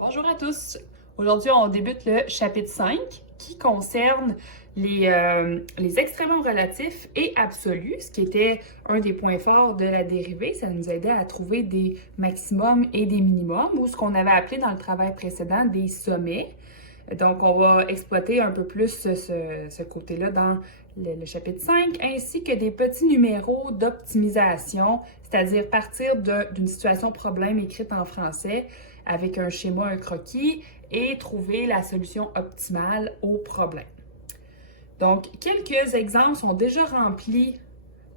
Bonjour à tous! Aujourd'hui, on débute le chapitre 5 qui concerne les extrémums relatifs et absolus, ce qui était un des points forts de la dérivée. Ça nous aidait à trouver des maximums et des minimums, ou ce qu'on avait appelé dans le travail précédent des sommets. Donc, on va exploiter un peu plus ce côté-là dans le chapitre 5, ainsi que des petits numéros d'optimisation, c'est-à-dire partir d'une situation problème écrite en français avec un schéma, un croquis, et trouver la solution optimale au problème. Donc, quelques exemples sont déjà remplis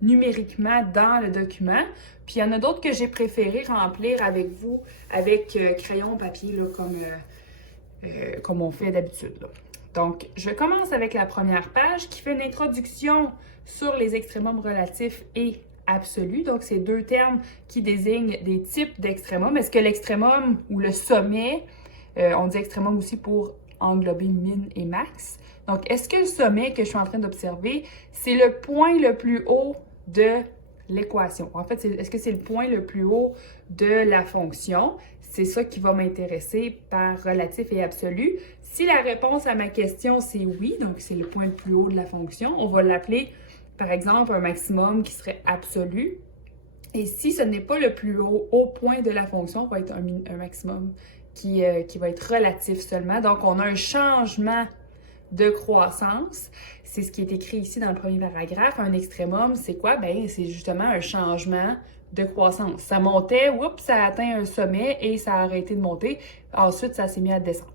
numériquement dans le document, puis il y en a d'autres que j'ai préféré remplir avec vous, avec crayon, papier, là, comme on fait d'habitude. Donc, je commence avec la première page qui fait une introduction sur les extrémums relatifs et absolus. Donc, c'est deux termes qui désignent des types d'extrémums. Est-ce que l'extrémum ou le sommet, on dit extrémum aussi pour englober min et max. Donc, est-ce que le sommet que je suis en train d'observer, c'est le point le plus haut de l'équation? En fait, est-ce que c'est le point le plus haut de la fonction? C'est ça qui va m'intéresser par relatif et absolu. Si la réponse à ma question, c'est oui, donc c'est le point le plus haut de la fonction, on va l'appeler, par exemple, un maximum qui serait absolu. Et si ce n'est pas le plus haut point de la fonction, ça va être un maximum qui va être relatif seulement. Donc, on a un changement de croissance. C'est ce qui est écrit ici dans le premier paragraphe. Un extrémum, c'est quoi? Bien, c'est justement un changement de croissance. Ça montait, oups, ça a atteint un sommet et ça a arrêté de monter. Ensuite, ça s'est mis à descendre.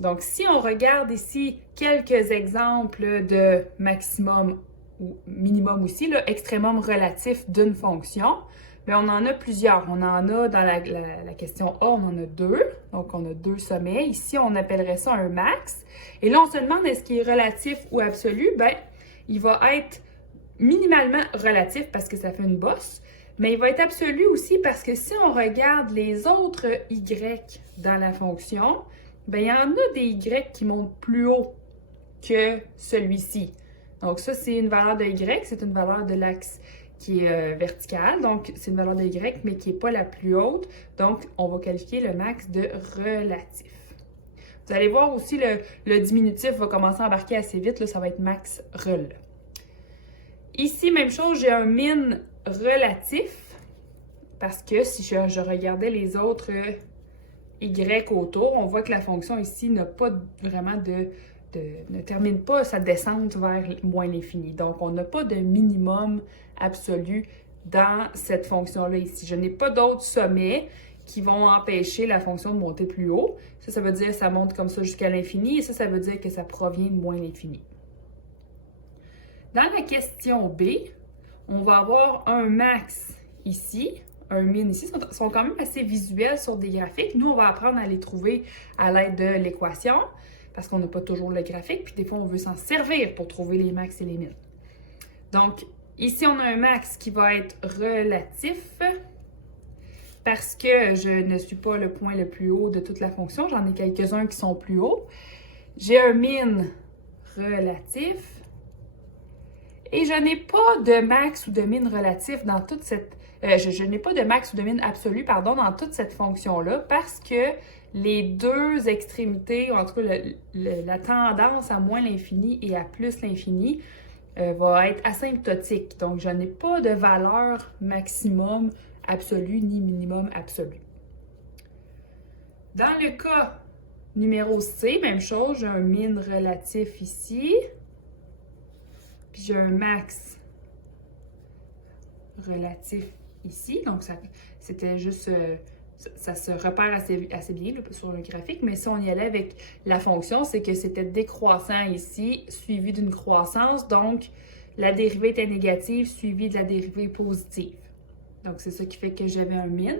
Donc, si on regarde ici quelques exemples de maximum ou minimum aussi, là, extrémum relatif d'une fonction, bien, on en a plusieurs. On en a dans la question A, on en a deux. Donc, on a deux sommets. Ici, on appellerait ça un max. Et là, on se demande est-ce qu'il est relatif ou absolu? Bien, il va être minimalement relatif parce que ça fait une bosse. Mais il va être absolu aussi parce que si on regarde les autres y dans la fonction, bien, il y en a des y qui montent plus haut que celui-ci. Donc ça, c'est une valeur de y, c'est une valeur de l'axe qui est verticale. Donc, c'est une valeur de y, mais qui n'est pas la plus haute. Donc, on va qualifier le max de relatif. Vous allez voir aussi, le diminutif va commencer à embarquer assez vite. Là, ça va être max rel. Ici, même chose, j'ai un min relatif, parce que si je regardais les autres y autour, on voit que la fonction ici n'a pas vraiment ne termine pas sa descente vers moins l'infini. Donc, on n'a pas de minimum absolu dans cette fonction-là ici. Je n'ai pas d'autres sommets qui vont empêcher la fonction de monter plus haut. Ça veut dire que ça monte comme ça jusqu'à l'infini, et ça veut dire que ça provient de moins l'infini. Dans la question B, on va avoir un max ici, un min ici. Ils sont quand même assez visuels sur des graphiques. Nous, on va apprendre à les trouver à l'aide de l'équation, parce qu'on n'a pas toujours le graphique, puis des fois, on veut s'en servir pour trouver les max et les min. Donc, ici, on a un max qui va être relatif, parce que je ne suis pas le point le plus haut de toute la fonction. J'en ai quelques-uns qui sont plus hauts. J'ai un min relatif, et je n'ai pas de max ou de min relatif dans toute cette... je n'ai pas de max ou de min absolu, pardon, dans toute cette fonction-là, parce que les deux extrémités, en tout cas la tendance à moins l'infini et à plus l'infini, va être asymptotique. Donc, je n'ai pas de valeur maximum absolu ni minimum absolu. Dans le cas numéro C, même chose, j'ai un min relatif ici. Puis j'ai un max relatif ici. Donc, c'était juste... ça se repère assez bien là, sur le graphique. Mais si on y allait avec la fonction, c'est que c'était décroissant ici, suivi d'une croissance. Donc, la dérivée était négative, suivie de la dérivée positive. Donc, c'est ça qui fait que j'avais un min.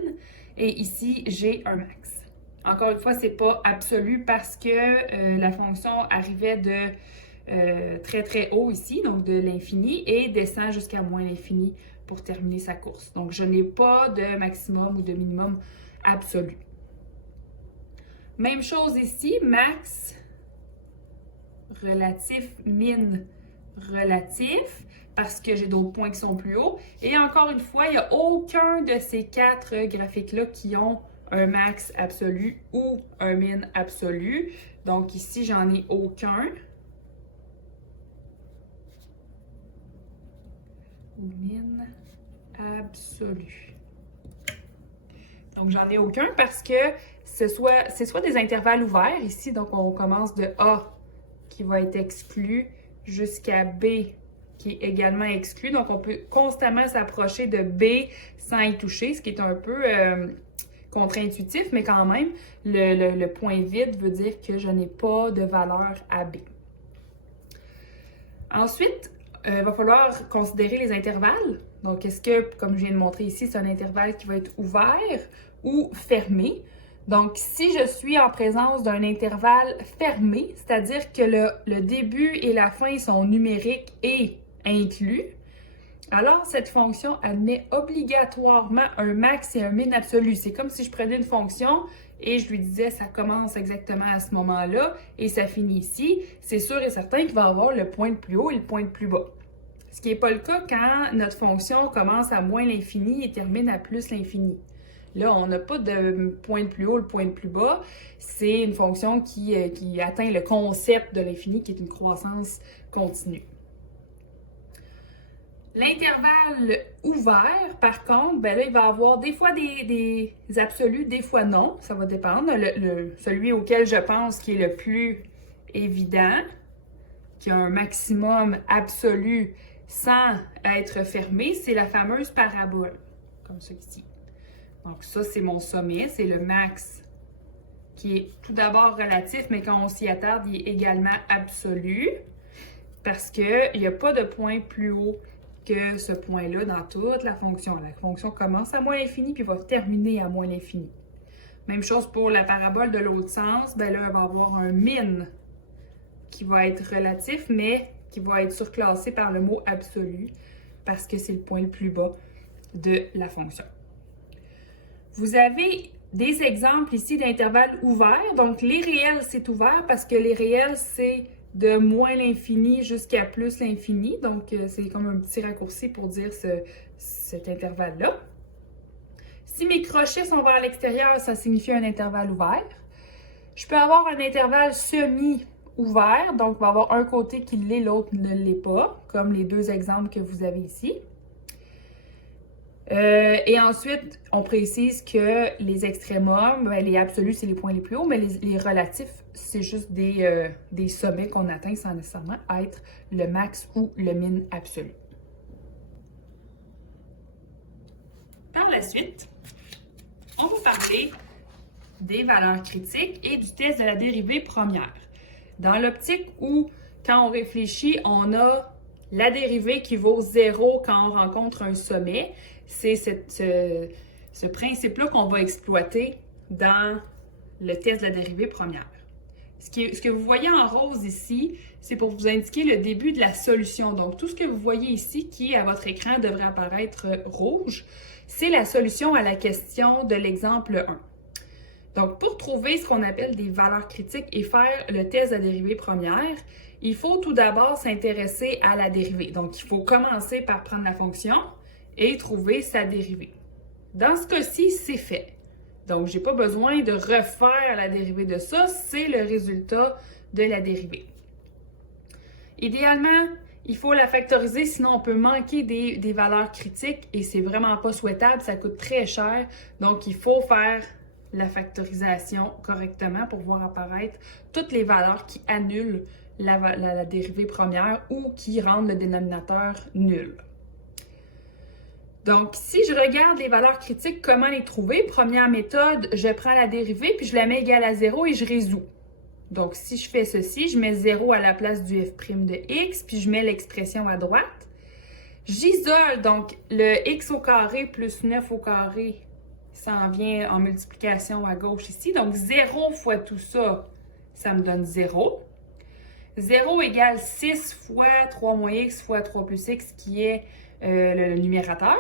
Et ici, j'ai un max. Encore une fois, c'est pas absolu parce que la fonction arrivait de... très très haut ici, donc de l'infini, et descend jusqu'à moins l'infini pour terminer sa course. Donc, je n'ai pas de maximum ou de minimum absolu. Même chose ici, max relatif, min relatif, parce que j'ai d'autres points qui sont plus hauts. Et encore une fois, il n'y a aucun de ces quatre graphiques-là qui ont un max absolu ou un min absolu. Donc ici, j'en ai aucun. Min absolu. Donc, j'en ai aucun parce que c'est soit des intervalles ouverts ici, donc on commence de A qui va être exclu jusqu'à B qui est également exclu. Donc, on peut constamment s'approcher de B sans y toucher, ce qui est un peu contre-intuitif, mais quand même, le point vide veut dire que je n'ai pas de valeur à B. Ensuite, il va falloir considérer les intervalles. Donc, est-ce que, comme je viens de montrer ici, c'est un intervalle qui va être ouvert ou fermé? Donc, si je suis en présence d'un intervalle fermé, c'est-à-dire que le début et la fin sont numériques et inclus, alors cette fonction admet obligatoirement un max et un min absolu. C'est comme si je prenais une fonction et je lui disais ça commence exactement à ce moment-là et ça finit ici. C'est sûr et certain qu'il va avoir le point le plus haut et le point le plus bas. Ce qui n'est pas le cas quand notre fonction commence à moins l'infini et termine à plus l'infini. Là, on n'a pas de point le plus haut, le point le plus bas. C'est une fonction qui atteint le concept de l'infini, qui est une croissance continue. L'intervalle ouvert, par contre, ben là, il va avoir des fois des absolus, des fois non. Ça va dépendre. Celui auquel je pense qui est le plus évident, qui a un maximum absolu sans être fermé, c'est la fameuse parabole, comme celui-ci. Donc ça, c'est mon sommet, c'est le max qui est tout d'abord relatif, mais quand on s'y attarde, il est également absolu parce qu'il n'y a pas de point plus haut que ce point-là dans toute la fonction. La fonction commence à moins l'infini puis va terminer à moins l'infini. Même chose pour la parabole de l'autre sens, ben là, elle va avoir un min qui va être relatif, mais qui va être surclassé par le mot absolu parce que c'est le point le plus bas de la fonction. Vous avez des exemples ici d'intervalles ouverts. Donc, les réels, c'est ouvert parce que les réels, c'est de moins l'infini jusqu'à plus l'infini. Donc, c'est comme un petit raccourci pour dire cet intervalle-là. Si mes crochets sont vers l'extérieur, ça signifie un intervalle ouvert. Je peux avoir un intervalle semi-ouvert. Donc, il va y avoir un côté qui l'est, l'autre ne l'est pas, comme les deux exemples que vous avez ici. Et ensuite, on précise que les extrémums, ben, les absolus, c'est les points les plus hauts, mais les relatifs, c'est juste des sommets qu'on atteint sans nécessairement être le max ou le min absolu. Par la suite, on va parler des valeurs critiques et du test de la dérivée première. Dans l'optique où, quand on réfléchit, on a la dérivée qui vaut 0 quand on rencontre un sommet. C'est ce principe-là qu'on va exploiter dans le test de la dérivée première. Ce que vous voyez en rose ici, c'est pour vous indiquer le début de la solution. Donc, tout ce que vous voyez ici qui, à votre écran, devrait apparaître rouge, c'est la solution à la question de l'exemple 1. Donc, pour trouver ce qu'on appelle des valeurs critiques et faire le test de la dérivée première, il faut tout d'abord s'intéresser à la dérivée. Donc, il faut commencer par prendre la fonction et trouver sa dérivée. Dans ce cas-ci, c'est fait. Donc, je n'ai pas besoin de refaire la dérivée de ça, c'est le résultat de la dérivée. Idéalement, il faut la factoriser, sinon on peut manquer des valeurs critiques et c'est vraiment pas souhaitable, ça coûte très cher. Donc, il faut faire la factorisation correctement pour voir apparaître toutes les valeurs qui annulent la dérivée première ou qui rendent le dénominateur nul. Donc, si je regarde les valeurs critiques, comment les trouver? Première méthode, je prends la dérivée puis je la mets égale à 0 et je résous. Donc, si je fais ceci, je mets 0 à la place du f' de x puis je mets l'expression à droite. J'isole donc le x au carré plus 9 au carré, ça en vient en multiplication à gauche ici. Donc, 0 fois tout ça, ça me donne 0. 0 égale 6 fois 3 moins x fois 3 plus x qui est le numérateur.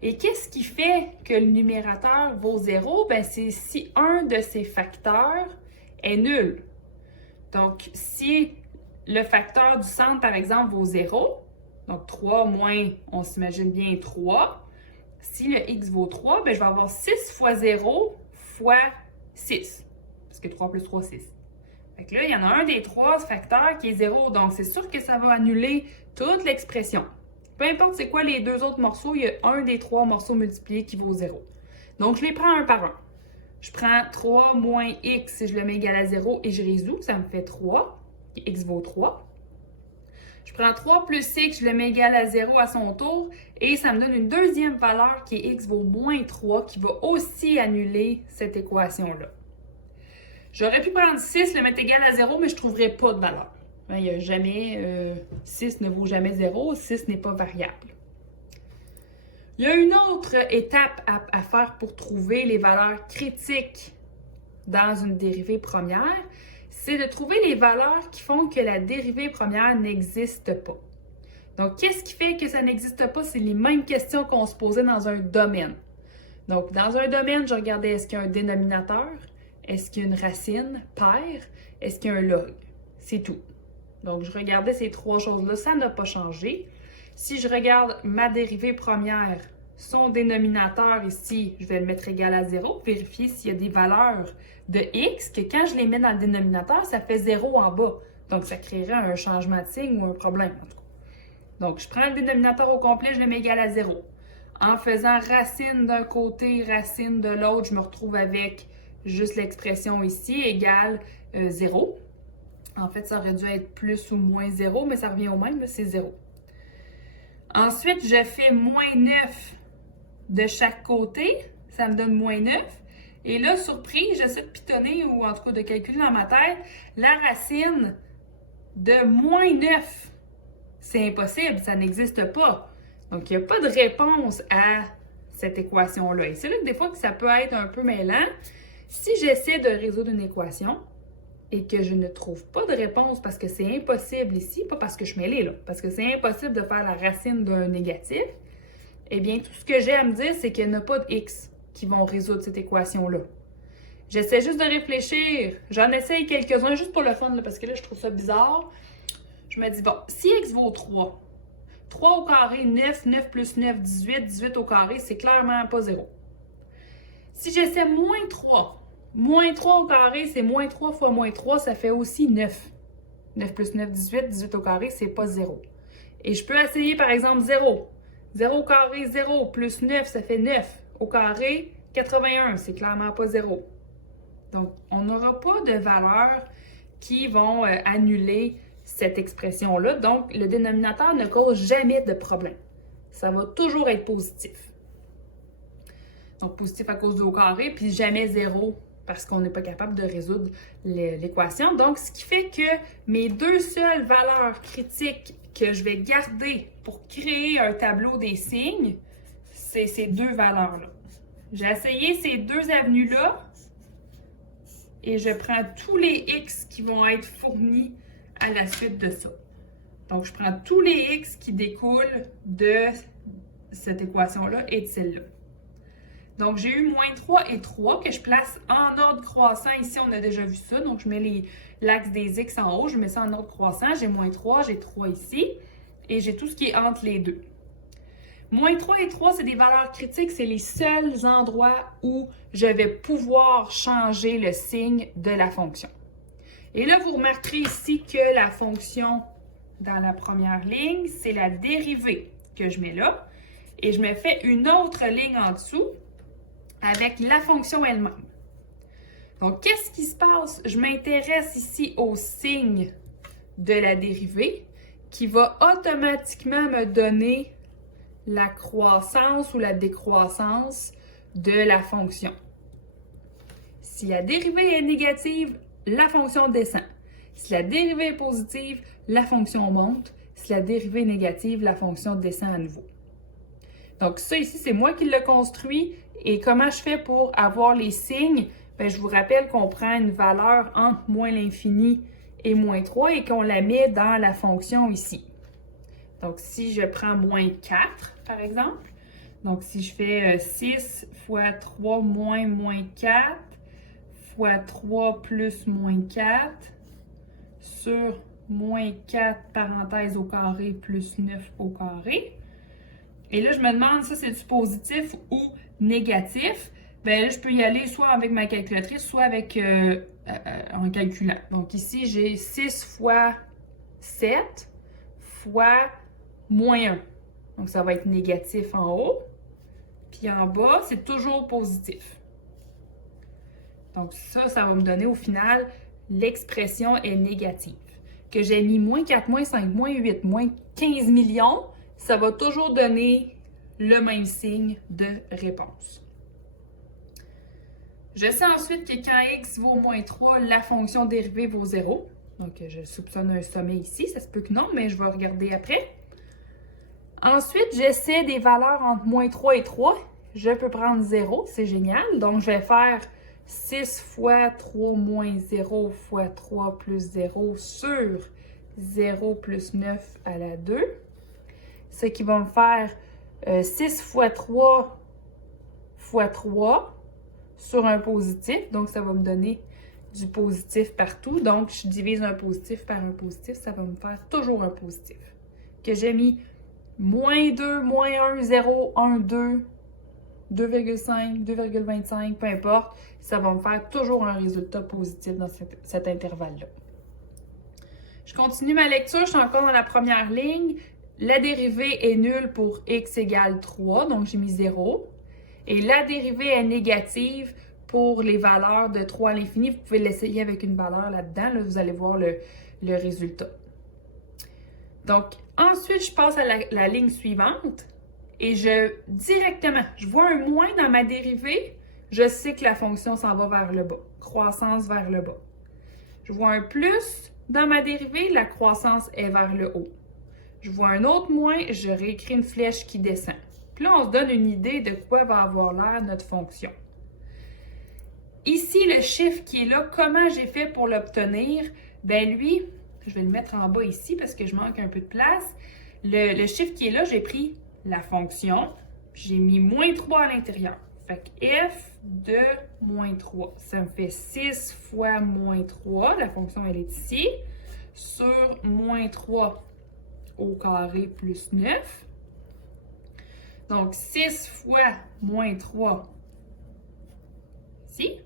Et qu'est-ce qui fait que le numérateur vaut 0? Ben, c'est si un de ces facteurs est nul. Donc, si le facteur du centre, par exemple, vaut 0, donc 3 moins, on s'imagine bien 3, si le x vaut 3, ben, je vais avoir 6 fois 0 fois 6. Parce que 3 plus 3, 6. Fait que là, il y en a un des trois facteurs qui est 0. Donc, c'est sûr que ça va annuler toute l'expression. Peu importe c'est quoi les deux autres morceaux, il y a un des trois morceaux multipliés qui vaut 0. Donc, je les prends un par un. Je prends 3 moins x si je le mets égal à 0 et je résous. Ça me fait 3. X vaut 3. Je prends 3 plus x, je le mets égal à 0 à son tour et ça me donne une deuxième valeur qui est x vaut moins 3 qui va aussi annuler cette équation-là. J'aurais pu prendre 6, le mettre égal à 0, mais je ne trouverais pas de valeur. Il n'y a jamais, 6 ne vaut jamais 0, 6 n'est pas variable. Il y a une autre étape à faire pour trouver les valeurs critiques dans une dérivée première, c'est de trouver les valeurs qui font que la dérivée première n'existe pas. Donc, qu'est-ce qui fait que ça n'existe pas? C'est les mêmes questions qu'on se posait dans un domaine. Donc, dans un domaine, je regardais est-ce qu'il y a un dénominateur, est-ce qu'il y a une racine paire, est-ce qu'il y a un log. C'est tout. Donc, je regardais ces trois choses-là, ça n'a pas changé. Si je regarde ma dérivée première, son dénominateur ici, je vais le mettre égal à 0, vérifier s'il y a des valeurs de x, que quand je les mets dans le dénominateur, ça fait 0 en bas. Donc, ça créerait un changement de signe ou un problème, en tout cas. Donc, je prends le dénominateur au complet, je le mets égal à 0. En faisant racine d'un côté, racine de l'autre, je me retrouve avec juste l'expression ici, égale 0. En fait, ça aurait dû être plus ou moins 0, mais ça revient au même, c'est 0. Ensuite, je fais moins 9 de chaque côté, ça me donne moins 9. Et là, surprise, j'essaie de pitonner ou en tout cas de calculer dans ma tête la racine de moins 9. C'est impossible, ça n'existe pas. Donc, il n'y a pas de réponse à cette équation-là. Et c'est là que des fois que ça peut être un peu mêlant. Si j'essaie de résoudre une équation et que je ne trouve pas de réponse parce que c'est impossible ici, pas parce que je suis mêlée là, parce que c'est impossible de faire la racine d'un négatif, eh bien, tout ce que j'ai à me dire, c'est qu'il n'y a pas de x qui vont résoudre cette équation-là. J'essaie juste de réfléchir. J'en essaye quelques-uns juste pour le fun, là, parce que là, je trouve ça bizarre. Je me dis, bon, si x vaut 3, 3 au carré, 9, 9 plus 9, 18, 18 au carré, c'est clairement pas 0. Si j'essaie moins 3 au carré, c'est moins 3 fois moins 3, ça fait aussi 9. 9 plus 9, 18, 18 au carré, c'est pas 0. Et je peux essayer, par exemple, 0. 0 au carré, 0, plus 9, ça fait 9. Au carré, 81, c'est clairement pas 0. Donc, on n'aura pas de valeurs qui vont annuler cette expression-là. Donc, le dénominateur ne cause jamais de problème. Ça va toujours être positif. Donc, positif à cause du au carré, puis jamais 0 parce qu'on n'est pas capable de résoudre l'équation. Donc, ce qui fait que mes deux seules valeurs critiques que je vais garder pour créer un tableau des signes, c'est ces deux valeurs-là. J'ai essayé ces deux avenues-là et je prends tous les x qui vont être fournis à la suite de ça. Donc, je prends tous les x qui découlent de cette équation-là et de celle-là. Donc, j'ai eu moins 3 et 3 que je place en ordre croissant. Ici, on a déjà vu ça. Donc, je mets l'axe des x en haut. Je mets ça en ordre croissant. J'ai moins 3, j'ai 3 ici. Et j'ai tout ce qui est entre les deux. Moins 3 et 3, c'est des valeurs critiques. C'est les seuls endroits où je vais pouvoir changer le signe de la fonction. Et là, vous remarquerez ici que la fonction dans la première ligne, c'est la dérivée que je mets là. Et je me fais une autre ligne en dessous avec la fonction elle-même. Donc, qu'est-ce qui se passe? Je m'intéresse ici au signe de la dérivée qui va automatiquement me donner la croissance ou la décroissance de la fonction. Si la dérivée est négative, la fonction descend. Si la dérivée est positive, la fonction monte. Si la dérivée est négative, la fonction descend à nouveau. Donc ça ici, c'est moi qui l'ai construit. Et comment je fais pour avoir les signes? Bien, je vous rappelle qu'on prend une valeur entre moins l'infini et moins 3 et qu'on la met dans la fonction ici. Donc si je prends moins 4, par exemple, donc si je fais 6 fois 3 moins 4 fois 3 plus moins 4 sur moins 4 parenthèse au carré plus 9 au carré. Et là, je me demande, ça c'est du positif ou négatif? ben là, je peux y aller soit avec ma calculatrice, soit avec en calculant. Donc ici, j'ai 6 fois 7 fois moins 1. Donc ça va être négatif en haut. Puis en bas, c'est toujours positif. Donc ça va me donner au final, l'expression est négative. Que j'ai mis moins 4, moins 5, moins 8, moins 15 millions, ça va toujours donner le même signe de réponse. Je sais ensuite que quand x vaut moins 3, la fonction dérivée vaut 0. Donc, je soupçonne un sommet ici. Ça se peut que non, mais je vais regarder après. Ensuite, j'essaie des valeurs entre moins 3 et 3. Je peux prendre 0, c'est génial. Donc, je vais faire 6 fois 3 moins 0 fois 3 plus 0 sur 0 plus 9 à la 2. Ce qui va me faire 6 fois 3 fois 3 sur un positif. Donc, ça va me donner du positif partout. Donc, je divise un positif par un positif, ça va me faire toujours un positif. Que j'ai mis moins 2, moins 1, 0, 1, 2, 2,5, 2,25, peu importe, ça va me faire toujours un résultat positif dans cet intervalle-là. Je continue ma lecture, je suis encore dans la première ligne. La dérivée est nulle pour x égale 3, donc j'ai mis 0. Et la dérivée est négative pour les valeurs de 3 à l'infini. Vous pouvez l'essayer avec une valeur là-dedans, là, vous allez voir le résultat. Donc, ensuite, je passe à la ligne suivante et directement, je vois un moins dans ma dérivée, je sais que la fonction s'en va vers le bas, croissance vers le bas. Je vois un plus dans ma dérivée, la croissance est vers le haut. Je vois un autre moins, je réécris une flèche qui descend. Puis là, on se donne une idée de quoi va avoir l'air notre fonction. Ici, le chiffre qui est là, comment j'ai fait pour l'obtenir? Ben lui, je vais le mettre en bas ici parce que je manque un peu de place. Le chiffre qui est là, j'ai pris la fonction, j'ai mis moins 3 à l'intérieur. Fait que f de moins 3, ça me fait 6 fois moins 3, la fonction elle est ici, sur moins 3 au carré plus 9. Donc 6 fois moins 3 ici.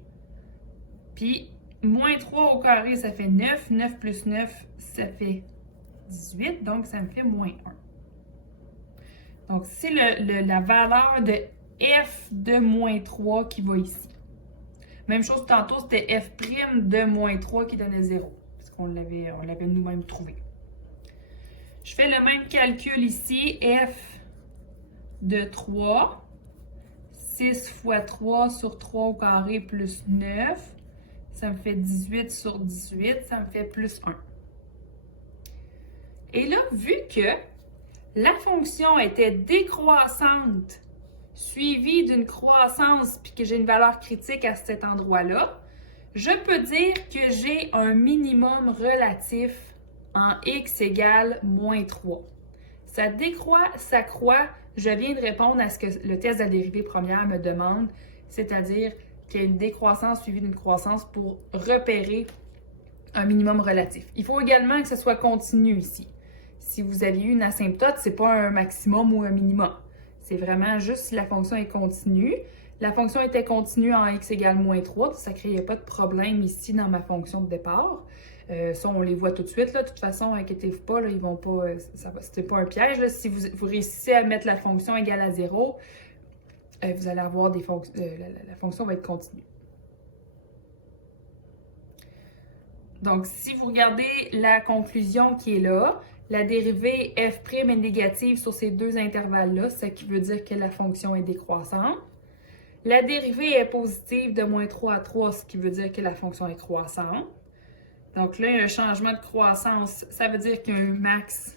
Puis, moins 3 au carré, ça fait 9. 9 plus 9, ça fait 18. Donc, ça me fait moins 1. Donc, c'est la valeur de f de moins 3 qui va ici. Même chose tantôt, c'était f' de moins 3 qui donnait 0. Parce qu'on l'avait nous-mêmes trouvé. Je fais le même calcul ici. F de 3. 6 fois 3 sur 3 au carré plus 9. Ça me fait 18 sur 18, ça me fait plus 1. Et là, vu que la fonction était décroissante, suivie d'une croissance, puis que j'ai une valeur critique à cet endroit-là, je peux dire que j'ai un minimum relatif en x égale moins 3. Ça décroît, ça croît. Je viens de répondre à ce que le test de la dérivée première me demande, c'est-à-dire qu'il y a une décroissance suivie d'une croissance pour repérer un minimum relatif. Il faut également que ce soit continu ici. Si vous aviez eu une asymptote, ce n'est pas un maximum ou un minimum. C'est vraiment juste si la fonction est continue. La fonction était continue en x égale moins 3, ça ne créait pas de problème ici dans ma fonction de départ. Ça, on les voit tout de suite. Là. De toute façon, inquiétez-vous pas, là, ils vont pas. C'était pas un piège. Là. Si vous réussissez à mettre la fonction égale à 0, vous allez avoir des fonctions. La fonction va être continue. Donc, si vous regardez la conclusion qui est là, la dérivée f' est négative sur ces deux intervalles-là, ce qui veut dire que la fonction est décroissante. La dérivée est positive de moins 3 à 3, ce qui veut dire que la fonction est croissante. Donc là, il y a un changement de croissance. Ça veut dire qu'il y a un max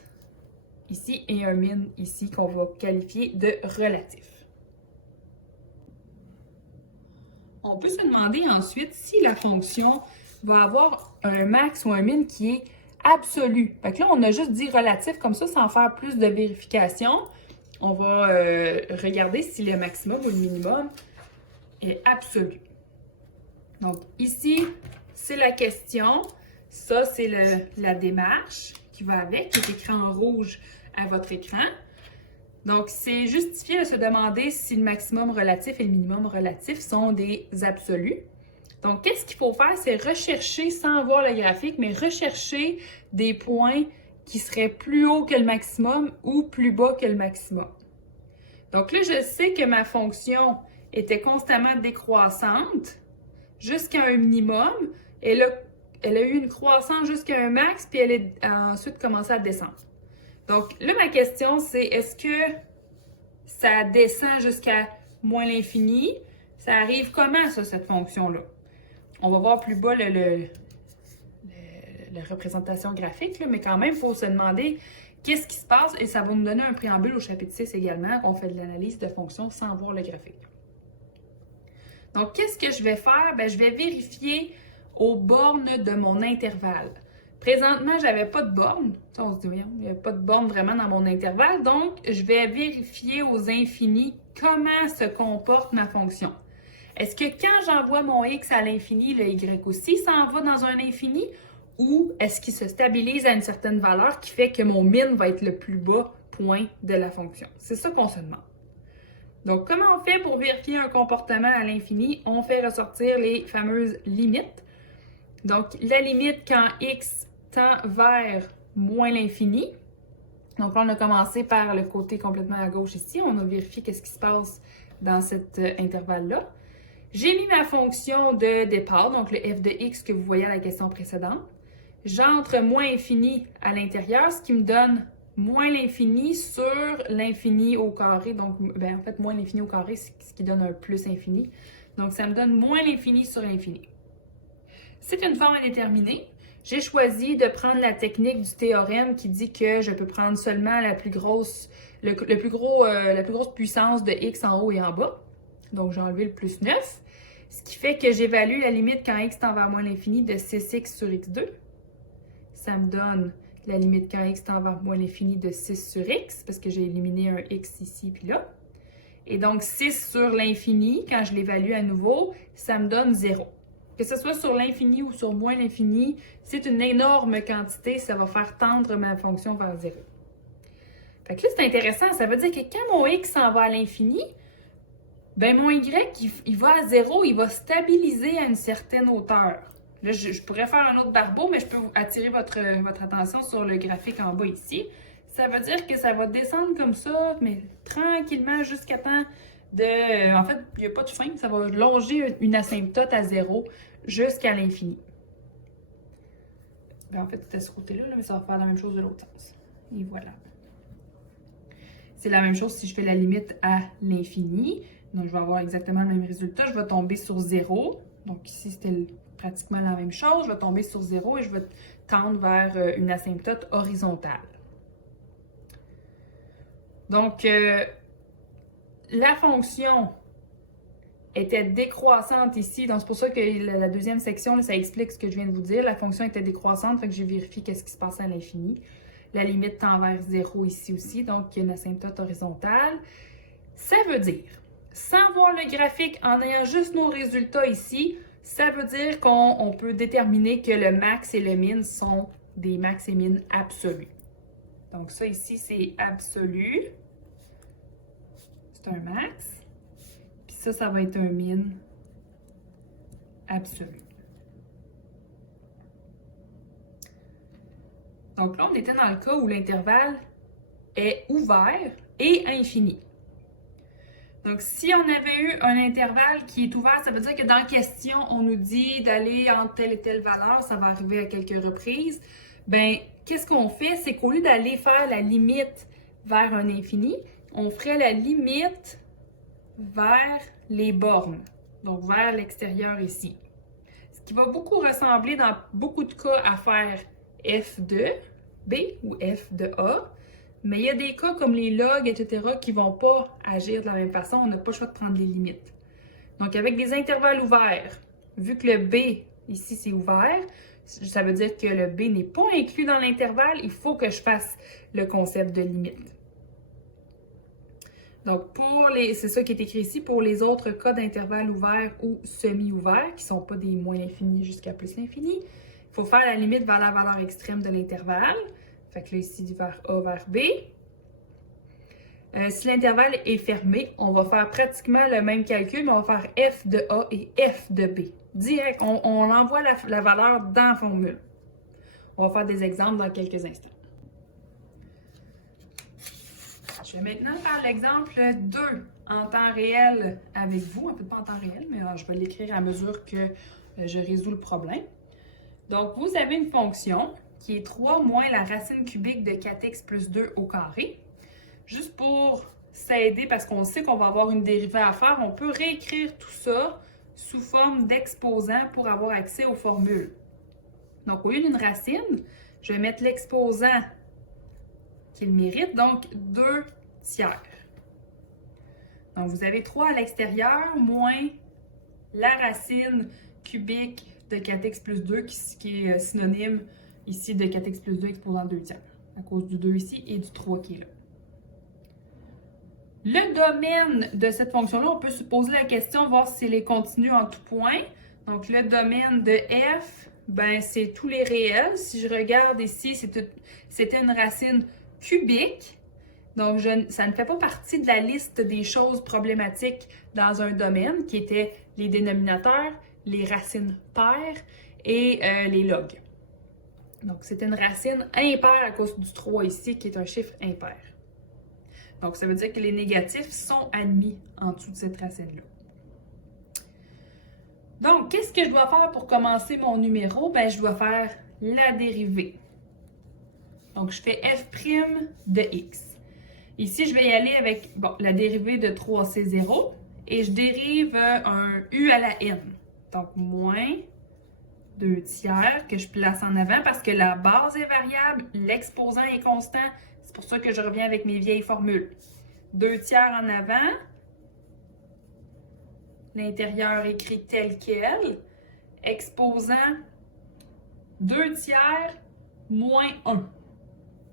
ici et un min ici qu'on va qualifier de relatif. On peut se demander ensuite si la fonction va avoir un max ou un min qui est absolu. Fait que là, on a juste dit relatif comme ça sans faire plus de vérification. On va regarder si le maximum ou le minimum est absolu. Donc ici, c'est la question. Ça, c'est la démarche qui va avec, qui est écrit en rouge à votre écran. Donc, c'est justifié de se demander si le maximum relatif et le minimum relatif sont des absolus. Donc, qu'est-ce qu'il faut faire? C'est rechercher, sans voir le graphique, mais rechercher des points qui seraient plus haut que le maximum ou plus bas que le maximum. Donc là, je sais que ma fonction était constamment décroissante jusqu'à un minimum. Elle a eu une croissance jusqu'à un max, puis elle a ensuite commencé à descendre. Donc là, ma question, c'est est-ce que ça descend jusqu'à moins l'infini? Ça arrive comment, ça, cette fonction-là? On va voir plus bas la représentation graphique, là, mais quand même, il faut se demander qu'est-ce qui se passe, et ça va nous donner un préambule au chapitre 6 également, qu'on fait de l'analyse de fonctions sans voir le graphique. Donc, qu'est-ce que je vais faire? Bien, je vais vérifier aux bornes de mon intervalle. Présentement, je n'avais pas de borne. On se dit, voyons, il n'y a pas de borne vraiment dans mon intervalle. Donc, je vais vérifier aux infinis comment se comporte ma fonction. Est-ce que quand j'envoie mon x à l'infini, le y aussi s'en va dans un infini? Ou est-ce qu'il se stabilise à une certaine valeur qui fait que mon min va être le plus bas point de la fonction? C'est ça qu'on se demande. Donc, comment on fait pour vérifier un comportement à l'infini? On fait ressortir les fameuses limites. Donc, la limite quand x tend vers moins l'infini. Donc, là, on a commencé par le côté complètement à gauche ici. On a vérifié qu'est-ce qui se passe dans cet intervalle-là. J'ai mis ma fonction de départ, donc le f de x que vous voyez à la question précédente. J'entre moins infini à l'intérieur, ce qui me donne moins l'infini sur l'infini au carré. Donc, en fait, moins l'infini au carré, c'est ce qui donne un plus infini. Donc, ça me donne moins l'infini sur l'infini. C'est une forme indéterminée. J'ai choisi de prendre la technique du théorème qui dit que je peux prendre seulement la plus grosse puissance de x en haut et en bas. Donc, j'ai enlevé le plus 9. Ce qui fait que j'évalue la limite quand x tend vers moins l'infini de 6x sur x2. Ça me donne la limite quand x tend vers moins l'infini de 6 sur x, parce que j'ai éliminé un x ici puis là. Et donc, 6 sur l'infini, quand je l'évalue à nouveau, ça me donne 0. Que ce soit sur l'infini ou sur moins l'infini, c'est une énorme quantité, ça va faire tendre ma fonction vers 0. Fait que là, c'est intéressant, ça veut dire que quand mon x s'en va à l'infini, ben mon y, il va à 0, il va stabiliser à une certaine hauteur. Là, je pourrais faire un autre barbeau, mais je peux attirer votre attention sur le graphique en bas ici. Ça veut dire que ça va descendre comme ça, mais tranquillement jusqu'à temps de... En fait, il n'y a pas de fin, ça va longer une asymptote à 0 jusqu'à l'infini. Ben, en fait, c'était ce côté-là, mais ça va faire la même chose de l'autre sens. Et voilà. C'est la même chose si je fais la limite à l'infini. Donc, je vais avoir exactement le même résultat. Je vais tomber sur 0. Donc, ici, c'était pratiquement la même chose. Je vais tomber sur 0 et je vais tendre vers une asymptote horizontale. Donc, la fonction était décroissante ici. Donc, c'est pour ça que la deuxième section, là, ça explique ce que je viens de vous dire. La fonction était décroissante, fait que j'ai vérifié qu'est-ce qui se passait à l'infini. La limite tend vers 0 ici aussi, donc il y a une asymptote horizontale. Ça veut dire, sans voir le graphique, en ayant juste nos résultats ici, ça veut dire qu'on peut déterminer que le max et le min sont des max et min absolus. Donc ça ici, c'est absolu. C'est un max. Puis ça va être un min absolu. Donc là, on était dans le cas où l'intervalle est ouvert et infini. Donc, si on avait eu un intervalle qui est ouvert, ça veut dire que dans la question, on nous dit d'aller entre telle et telle valeur, ça va arriver à quelques reprises. Bien, qu'est-ce qu'on fait? C'est qu'au lieu d'aller faire la limite vers un infini, on ferait la limite vers les bornes, donc vers l'extérieur ici. Ce qui va beaucoup ressembler dans beaucoup de cas à faire f de b ou f de a. Mais il y a des cas comme les logs, etc., qui ne vont pas agir de la même façon. On n'a pas le choix de prendre les limites. Donc, avec des intervalles ouverts, vu que le B, ici, c'est ouvert, ça veut dire que le B n'est pas inclus dans l'intervalle. Il faut que je fasse le concept de limite. Donc, c'est ça qui est écrit ici. Pour les autres cas d'intervalle ouvert ou semi-ouvert, qui ne sont pas des moins l'infini jusqu'à plus l'infini, il faut faire la limite vers la valeur extrême de l'intervalle. Fait que là, ici, vers A vers B. Si l'intervalle est fermé, on va faire pratiquement le même calcul, mais on va faire f de A et f de B. Direct, on envoie la valeur dans la formule. On va faire des exemples dans quelques instants. Je vais maintenant faire l'exemple 2 en temps réel avec vous. Un peu pas en temps réel, mais je vais l'écrire à mesure que je résous le problème. Donc, vous avez une fonction qui est 3 moins la racine cubique de 4x plus 2 au carré. Juste pour s'aider, parce qu'on sait qu'on va avoir une dérivée à faire, on peut réécrire tout ça sous forme d'exposant pour avoir accès aux formules. Donc, au lieu d'une racine, je vais mettre l'exposant qu'il mérite, donc 2 tiers. Donc, vous avez 3 à l'extérieur moins la racine cubique de 4x plus 2, qui est synonyme ici de 4x plus 2 exposant 2 tiers, à cause du 2 ici et du 3 qui est là. Le domaine de cette fonction-là, on peut se poser la question, voir si elle est continue en tout point. Donc, le domaine de f, ben, c'est tous les réels. Si je regarde ici, c'était une racine cubique. Donc, ça ne fait pas partie de la liste des choses problématiques dans un domaine, qui étaient les dénominateurs, les racines paires et les logs. Donc, c'est une racine impaire à cause du 3 ici, qui est un chiffre impair. Donc, ça veut dire que les négatifs sont admis en dessous de cette racine-là. Donc, qu'est-ce que je dois faire pour commencer mon numéro? Ben, je dois faire la dérivée. Donc, je fais f' de x. Ici, je vais y aller avec la dérivée de 3c0 et je dérive un u à la n. Donc, moins 2 tiers que je place en avant parce que la base est variable, l'exposant est constant. C'est pour ça que je reviens avec mes vieilles formules. 2 tiers en avant. L'intérieur écrit tel quel. Exposant 2 tiers moins 1.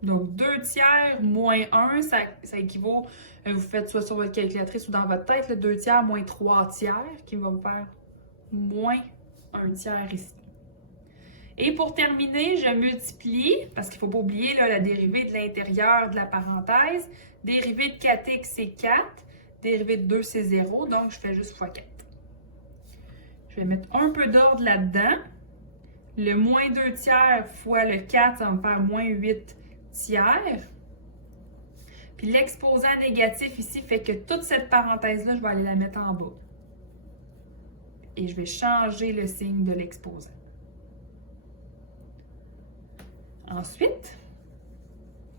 Donc, 2 tiers moins 1, ça équivaut, vous faites soit sur votre calculatrice ou dans votre tête, 2 tiers moins 3 tiers, qui va me faire moins 1 tiers ici. Et pour terminer, je multiplie, parce qu'il ne faut pas oublier la dérivée de l'intérieur de la parenthèse. Dérivée de 4x, c'est 4. Dérivée de 2, c'est 0. Donc, je fais juste x 4. Je vais mettre un peu d'ordre là-dedans. Le moins 2 tiers fois le 4, ça va me faire moins 8 tiers. Puis l'exposant négatif ici fait que toute cette parenthèse-là, je vais aller la mettre en bas. Et je vais changer le signe de l'exposant. Ensuite,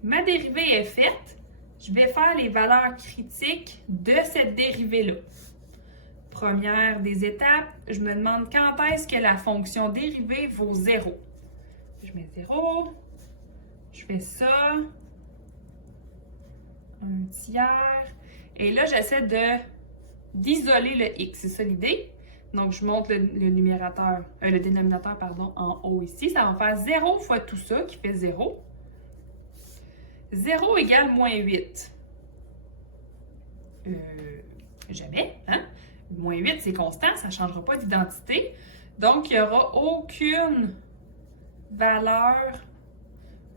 ma dérivée est faite. Je vais faire les valeurs critiques de cette dérivée-là. Première des étapes, je me demande quand est-ce que la fonction dérivée vaut 0. Je mets 0, je fais ça, 1 tiers, et là j'essaie d'isoler le x, c'est ça l'idée. Donc je monte le dénominateur en haut ici, ça va faire 0 fois tout ça qui fait 0. 0 égale moins 8. Jamais, hein? Moins 8, c'est constant, ça ne changera pas d'identité. Donc, il n'y aura aucune valeur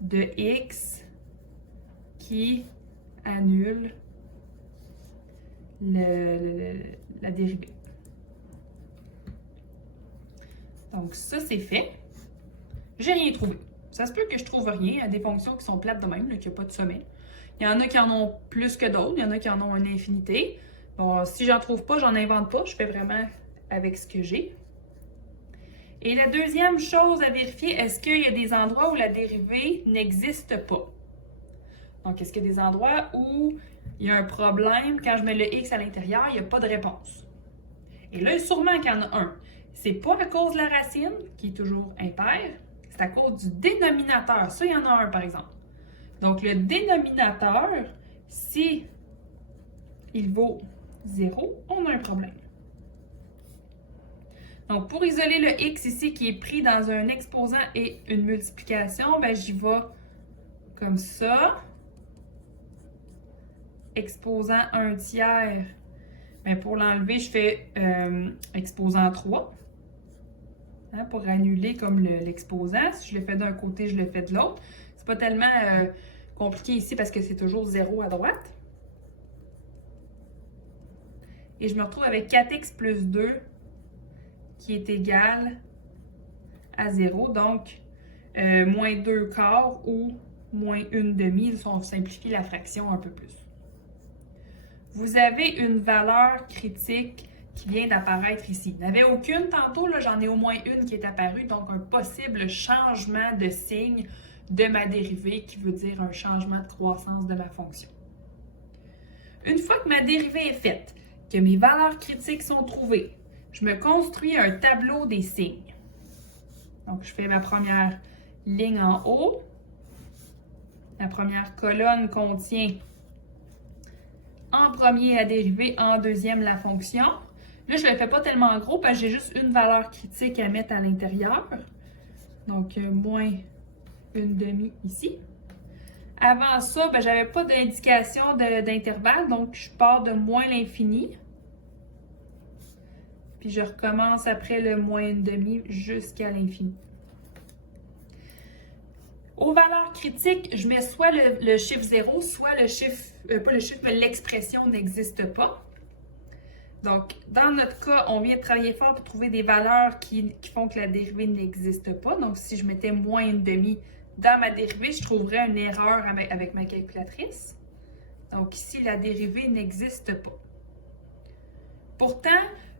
de x qui annule la dérivée. Donc, ça, c'est fait. J'ai rien trouvé. Ça se peut que je trouve rien. Il y a des fonctions qui sont plates de même, qu'il n'y a pas de sommet. Il y en a qui en ont plus que d'autres. Il y en a qui en ont une infinité. Bon, si j'en trouve pas, j'en invente pas. Je fais vraiment avec ce que j'ai. Et la deuxième chose à vérifier, est-ce qu'il y a des endroits où la dérivée n'existe pas? Donc, est-ce qu'il y a des endroits où il y a un problème, quand je mets le x à l'intérieur, il n'y a pas de réponse? Et là, sûrement qu'il y en a un. C'est pas à cause de la racine, qui est toujours impaire, c'est à cause du dénominateur. Ça, il y en a un, par exemple. Donc, le dénominateur, si il vaut 0, on a un problème. Donc, pour isoler le x ici qui est pris dans un exposant et une multiplication, ben, j'y vais comme ça. Exposant 1 tiers. Ben, pour l'enlever, je fais exposant 3. Hein, pour annuler comme l'exposant. Si je le fais d'un côté, je le fais de l'autre. C'est pas tellement compliqué ici parce que c'est toujours 0 à droite. Et je me retrouve avec 4x plus 2 qui est égal à 0. Donc, moins 2 quarts ou moins 1 demi, si on simplifie la fraction un peu plus. Vous avez une valeur critique qui vient d'apparaître ici. Il n'y en avait aucune tantôt, là, j'en ai au moins une qui est apparue, donc un possible changement de signe de ma dérivée, qui veut dire un changement de croissance de ma fonction. Une fois que ma dérivée est faite, que mes valeurs critiques sont trouvées, je me construis un tableau des signes. Donc, je fais ma première ligne en haut. La première colonne contient en premier la dérivée, en deuxième la fonction. Là, je ne le fais pas tellement gros parce que j'ai juste une valeur critique à mettre à l'intérieur. Donc, moins 1 demi ici. Avant ça, ben, je n'avais pas d'indication d'intervalle, donc je pars de moins l'infini. Puis je recommence après le moins 1 demi jusqu'à l'infini. Aux valeurs critiques, je mets soit le chiffre 0, soit le chiffre, pas le chiffre, mais l'expression n'existe pas. Donc, dans notre cas, on vient de travailler fort pour trouver des valeurs qui font que la dérivée n'existe pas. Donc, si je mettais moins 1 demi dans ma dérivée, je trouverais une erreur avec ma calculatrice. Donc, ici, la dérivée n'existe pas. Pourtant,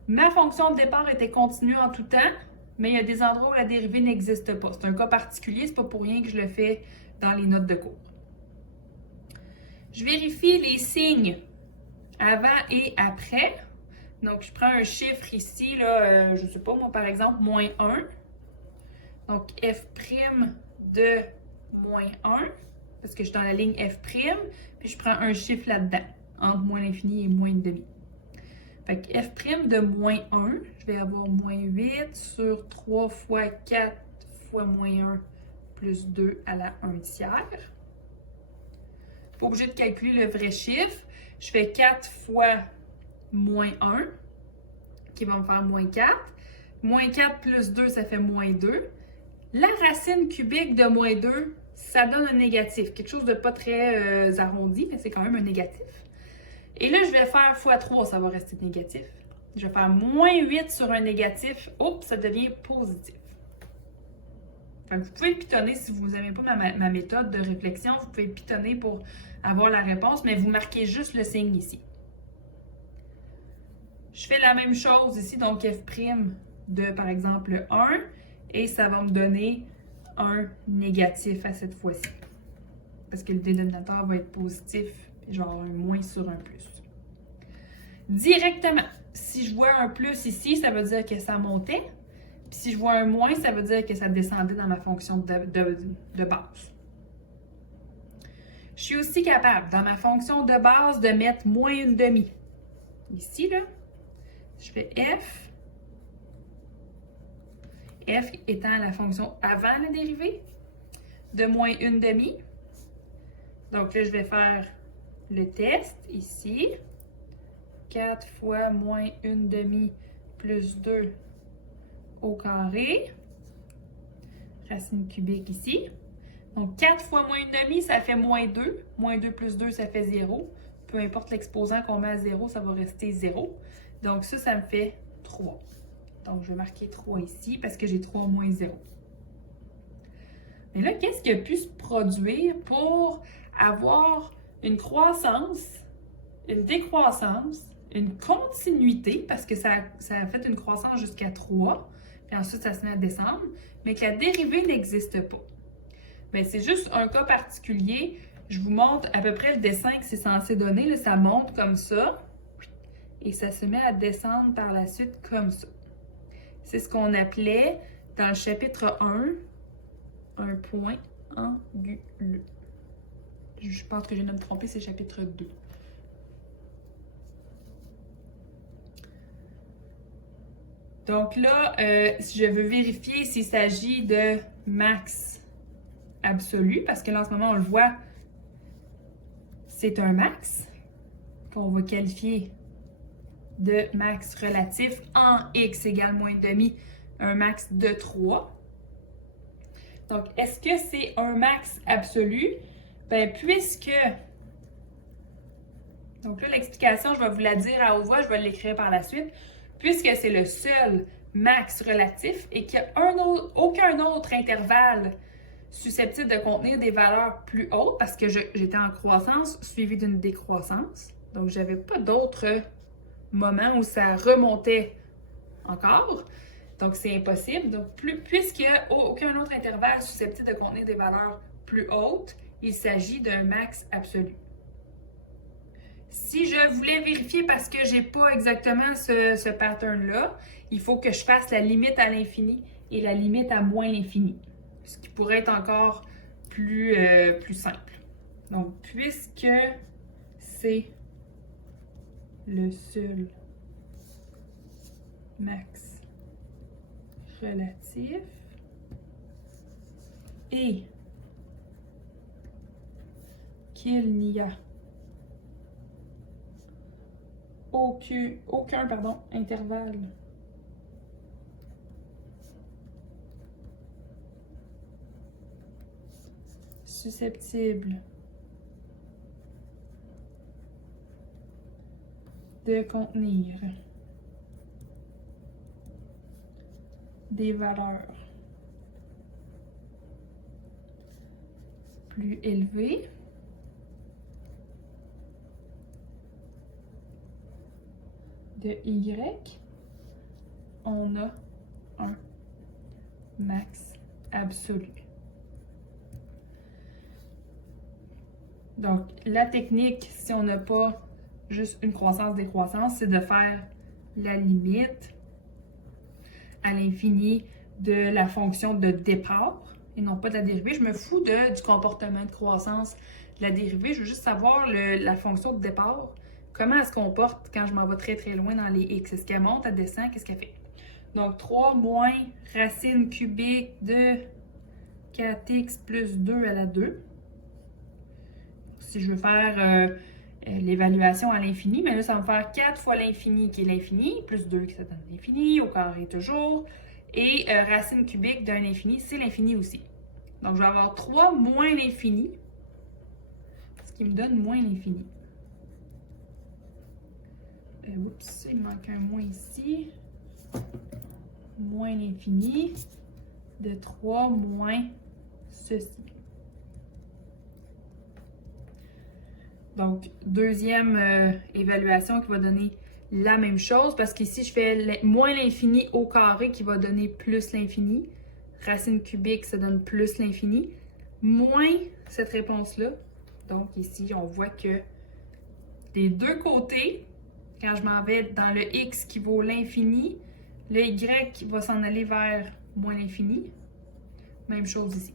ma fonction de départ était continue en tout temps, mais il y a des endroits où la dérivée n'existe pas. C'est un cas particulier, c'est pas pour rien que je le fais dans les notes de cours. Je vérifie les signes avant et après. Donc, je prends un chiffre ici, là, je ne sais pas, moi, par exemple, moins 1. Donc, f' de moins 1, parce que je suis dans la ligne f', puis je prends un chiffre là-dedans, entre moins l'infini et moins 1 demi. Fait que f' de moins 1, je vais avoir moins 8 sur 3 fois 4 fois moins 1 plus 2 à la 1 tiers. Pas obligé de calculer le vrai chiffre. Je fais 4 fois moins 1, qui va me faire moins 4. Moins 4 plus 2, ça fait moins 2. La racine cubique de moins 2, ça donne un négatif. Quelque chose de pas très arrondi, mais c'est quand même un négatif. Et là, je vais faire fois 3, ça va rester négatif. Je vais faire moins 8 sur un négatif. Oups, ça devient positif. Enfin, vous pouvez pitonner si vous n'aimez pas ma méthode de réflexion. Vous pouvez pitonner pour avoir la réponse, mais vous marquez juste le signe ici. Je fais la même chose ici, donc f' de, par exemple, 1, et ça va me donner un négatif à cette fois-ci. Parce que le dénominateur va être positif, et je vais avoir un moins sur un plus. Directement, si je vois un plus ici, ça veut dire que ça montait. Puis si je vois un moins, ça veut dire que ça descendait dans ma fonction de base. Je suis aussi capable, dans ma fonction de base, de mettre moins 1 demi. Ici, là, je fais f. F étant la fonction avant la dérivée, de moins 1 demi. Donc là, je vais faire le test ici. 4 fois moins 1 demi plus 2 au carré. Racine cubique ici. Donc 4 fois moins 1 demi, ça fait moins 2. Moins 2 plus 2, ça fait 0. Peu importe l'exposant qu'on met à 0, ça va rester 0. Donc ça me fait 3. Donc je vais marquer 3 ici parce que j'ai 3 moins 0. Mais là, qu'est-ce qui a pu se produire pour avoir une croissance, une décroissance, une continuité, parce que ça a fait une croissance jusqu'à 3, puis ensuite ça se met à descendre, mais que la dérivée n'existe pas. Mais c'est juste un cas particulier. Je vous montre à peu près le dessin que c'est censé donner. Là, ça monte comme ça, et ça se met à descendre par la suite comme ça. C'est ce qu'on appelait dans le chapitre 1 un point anguleux. Je pense que je viens de me tromper, c'est chapitre 2. Donc là, si je veux vérifier s'il s'agit de max absolu, parce que là, en ce moment, on le voit, c'est un max qu'on va qualifier de max relatif en x égale moins demi, un max de 3. Donc, est-ce que c'est un max absolu? Bien, puisque Donc là, l'explication, je vais vous la dire à haute voix, je vais l'écrire par la suite. Puisque c'est le seul max relatif et qu'il n'y a aucun autre intervalle susceptible de contenir des valeurs plus hautes, parce que j'étais en croissance suivie d'une décroissance. Donc, j'avais pas d'autres moments où ça remontait encore. Donc, c'est impossible. Donc, puisqu'il n'y a aucun autre intervalle susceptible de contenir des valeurs plus hautes, il s'agit d'un max absolu. Si je voulais vérifier parce que j'ai pas exactement ce pattern-là, il faut que je fasse la limite à l'infini et la limite à moins l'infini, ce qui pourrait être encore plus simple. Donc, puisque c'est le seul max relatif et qu'il n'y a aucun intervalle susceptible de contenir des valeurs plus élevées, de Y, on a un max absolu. Donc, la technique, si on n'a pas juste une croissance-décroissance, c'est de faire la limite à l'infini de la fonction de départ et non pas de la dérivée. Je me fous du comportement de croissance de la dérivée. Je veux juste savoir la fonction de départ. Comment elle se comporte quand je m'en vais très très loin dans les x? Est-ce qu'elle monte, elle descend? Qu'est-ce qu'elle fait? Donc, 3 moins racine cubique de 4x plus 2 à la 2. Si je veux faire l'évaluation à l'infini, mais là, ça va me faire 4 fois l'infini qui est l'infini, plus 2 qui ça donne l'infini, au carré toujours. Et racine cubique d'un infini, c'est l'infini aussi. Donc, je vais avoir 3 moins l'infini, ce qui me donne moins l'infini. Oups, il manque un moins ici. Moins l'infini de 3 moins ceci. Donc, deuxième évaluation qui va donner la même chose, parce qu'ici, je fais moins l'infini au carré qui va donner plus l'infini. Racine cubique, ça donne plus l'infini. Moins cette réponse-là. Donc, ici, on voit que des deux côtés, quand je m'en vais dans le x qui vaut l'infini, le y va s'en aller vers moins l'infini. Même chose ici.